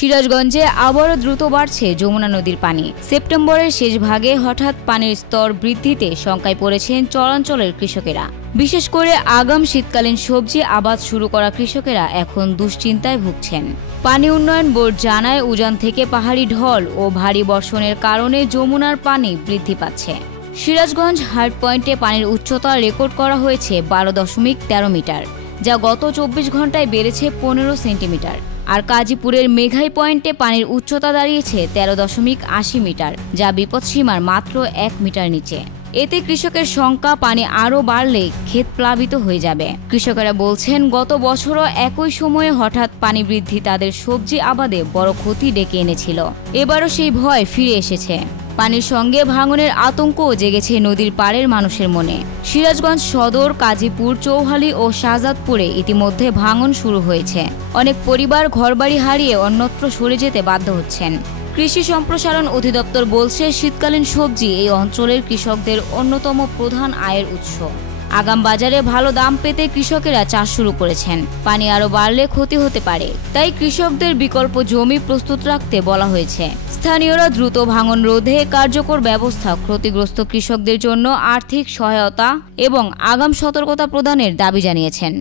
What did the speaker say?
সিরাজগঞ্জে আবারও দ্রুত বাড়ছে যমুনা নদীর পানি। সেপ্টেম্বরের শেষ ভাগে হঠাৎ পানির স্তর বৃদ্ধিতে শঙ্কায় পড়েছেন চরাঞ্চলের কৃষকেরা। বিশেষ করে আগাম শীতকালীন সবজি আবাদ শুরু করা কৃষকেরা এখন দুশ্চিন্তায় ভুগছেন। পানি উন্নয়ন বোর্ড জানায়, উজান থেকে পাহাড়ি ঢল ও ভারী বর্ষণের কারণে যমুনার পানি বৃদ্ধি পাচ্ছে। সিরাজগঞ্জ হার্ট পয়েন্টে পানির উচ্চতা রেকর্ড করা হয়েছে 12.13 মিটার, যা গত 24 ঘন্টায় বেড়েছে 15 সেন্টিমিটার। আর কাজীপুরের মেঘাই পয়েন্টে পানির উচ্চতা দাঁড়িয়েছে 13.80 মিটার, যা বিপদসীমার মাত্র 1 মিটার নিচে। এতে কৃষকের শঙ্কা, পানি আরও বাড়লে ক্ষেত প্লাবিত হয়ে যাবে। কৃষকেরা বলছেন, গত বছরও একই সময়ে হঠাৎ পানি বৃদ্ধি তাদের সবজি আবাদে বড় ক্ষতি ডেকে এনেছিল। এবারও সেই ভয় ফিরে এসেছে। পানির সঙ্গে ভাঙনের আতঙ্কও জেগেছে নদীর পাড়ের মানুষের মনে। সিরাজগঞ্জ সদর, কাজীপুর, চৌহালি ও শাহজাদপুরে ইতিমধ্যে ভাঙন শুরু হয়েছে। অনেক পরিবার ঘরবাড়ি হারিয়ে অন্যত্র সরে যেতে বাধ্য হচ্ছেন। কৃষি সম্প্রসারণ অধিদপ্তর বলছে, শীতকালীন সবজি এই অঞ্চলের কৃষকদের অন্যতম প্রধান আয়ের উৎস। আগাম বাজারে ভালো দাম পেতে কৃষকেরা চাষ শুরু করেছেন। পানি আরও বাড়লে ক্ষতি হতে পারে, তাই কৃষকদের বিকল্প জমি প্রস্তুত রাখতে বলা হয়েছে। স্থানীয়রা দ্রুত ভাঙন রোধে কার্যকর ব্যবস্থা, ক্ষতিগ্রস্ত কৃষকদের জন্য আর্থিক সহায়তা এবং আগাম সতর্কতা প্রদানের দাবি জানিয়েছেন।